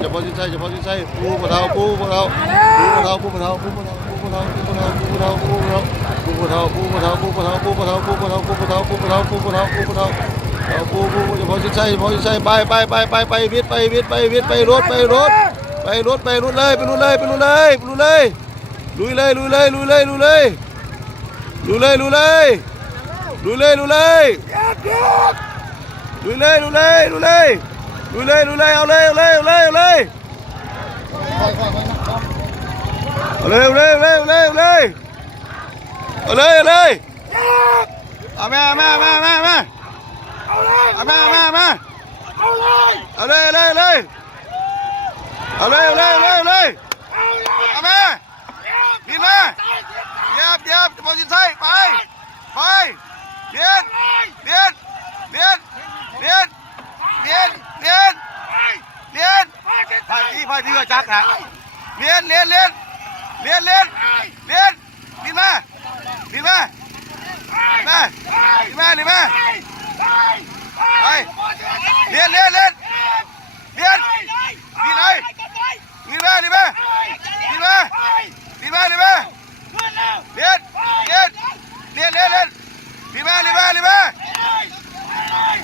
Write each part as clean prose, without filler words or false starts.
เฉพาะชิ้นไส้เฉพาะชิ้นไส้ปูปะเทาปูปะเทาปูปะเทาปูปะเทาปูปะเทาปูปะเทาปูปะเทาปูปะเทาปูปะเทาปูปะเทาปูปะเทาปูปะเทาปูปะเทาปูปะเทาปูปะเทาปูปะเทาปูปะเทาปูปะเทาปูเฉพาะชิ้นไส้เฉพาะชิ้นไส้ไปวิทย์ไปรถเลยลุยเลยลุยเลยลุยเลยลุยเลยลุยเลยลุยเลยลุยเลยลุยเลยลุยเลยลุยเลยลุยเลยลุยเลยลุยเลยเอาเลยเอาเลยเอาเลยเอาเลยเอาเลยเอาเลยเอาเลยเอาเลยเอาเลยเอาเลยเอาเลยเอาแม่แม่แม่แม่แม่เอาเลยเอาแม่แม่แม่เอาเลยเอาเลยเอาเลยเอาเลยเอาเลยเอาเลยเอาเลยเอาแม่นี่แม่เย็บเย็บมองจิตใจไปเบียดเบียดเบียดเบียดเบียดเบียดเบียดพายที่ก็จักนะเบียดเลียนเลียนเลียนเลียนเลียนนี่แม่นี่แม่แม่นี่แม่นี่แม่ไปเลียนเลียนเลียนเลียนนี่ไหนนี่แม่นี่แม่นี่แม่นี่แม่นี่แม่เลียนเลียนเลียนเลียนเลียนนี่แม่นี่แม่นี่แม่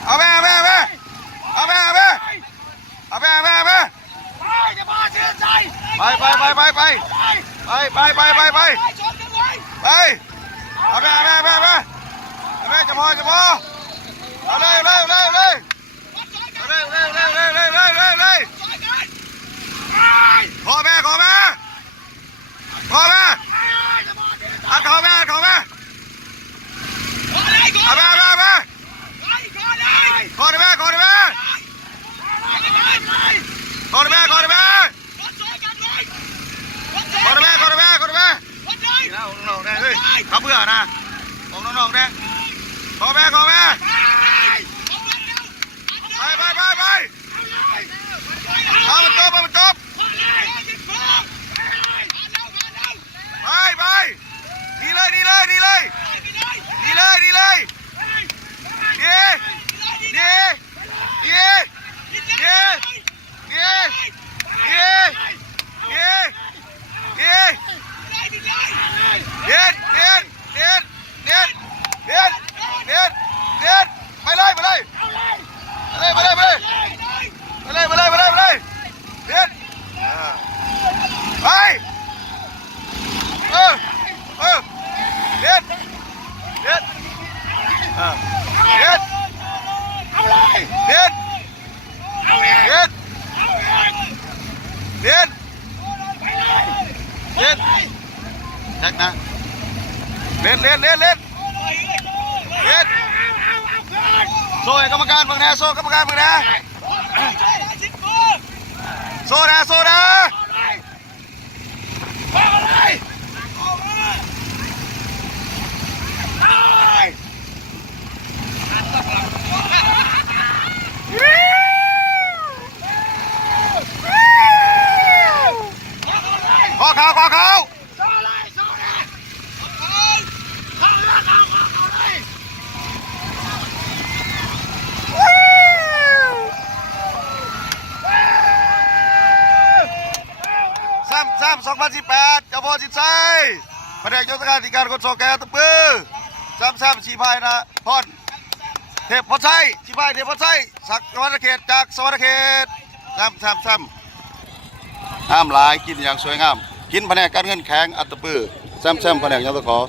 เอาแม่เอาแม่เอาแม่เอาแม่เอาแม่เอาแม่เอาแม่เอาแม่ไปเอาแม่เอาแม่เอาแม่เอาแม่จะพอเอาเลยเอาเลยเอาเลยเอาเลยเอาเลยเลยขอแม่อัดขอแม่เอาแม่เอาแม่ขอแม่เขาเบื่อนะของน้องๆเนี่ยขอแม่ไปเอามันจบไปดีเลยดีไปเลยเด็ดไปเด็ดเอาเลยเด็ดแท็กนะเล่นโซ่กรรมการฝั่งแนโซ่กรรมการฝั่งแนโซ่นะขอเขาซ้ำ2018เจ้าพ่อจิตใจแผนกยุทธการที่การขนส่งแก๊สตะปือซ้ำชีพายนะพอดเทพพอดไส้ชีพายเทพพอดไส้สักสวรรคเขตจากสวรรคเขตซ้ำห้ามหลายกินอย่างสวยงามกินแผนกการเงินแข็งอัตตปือซ้ำแผนกยุทธขอ2018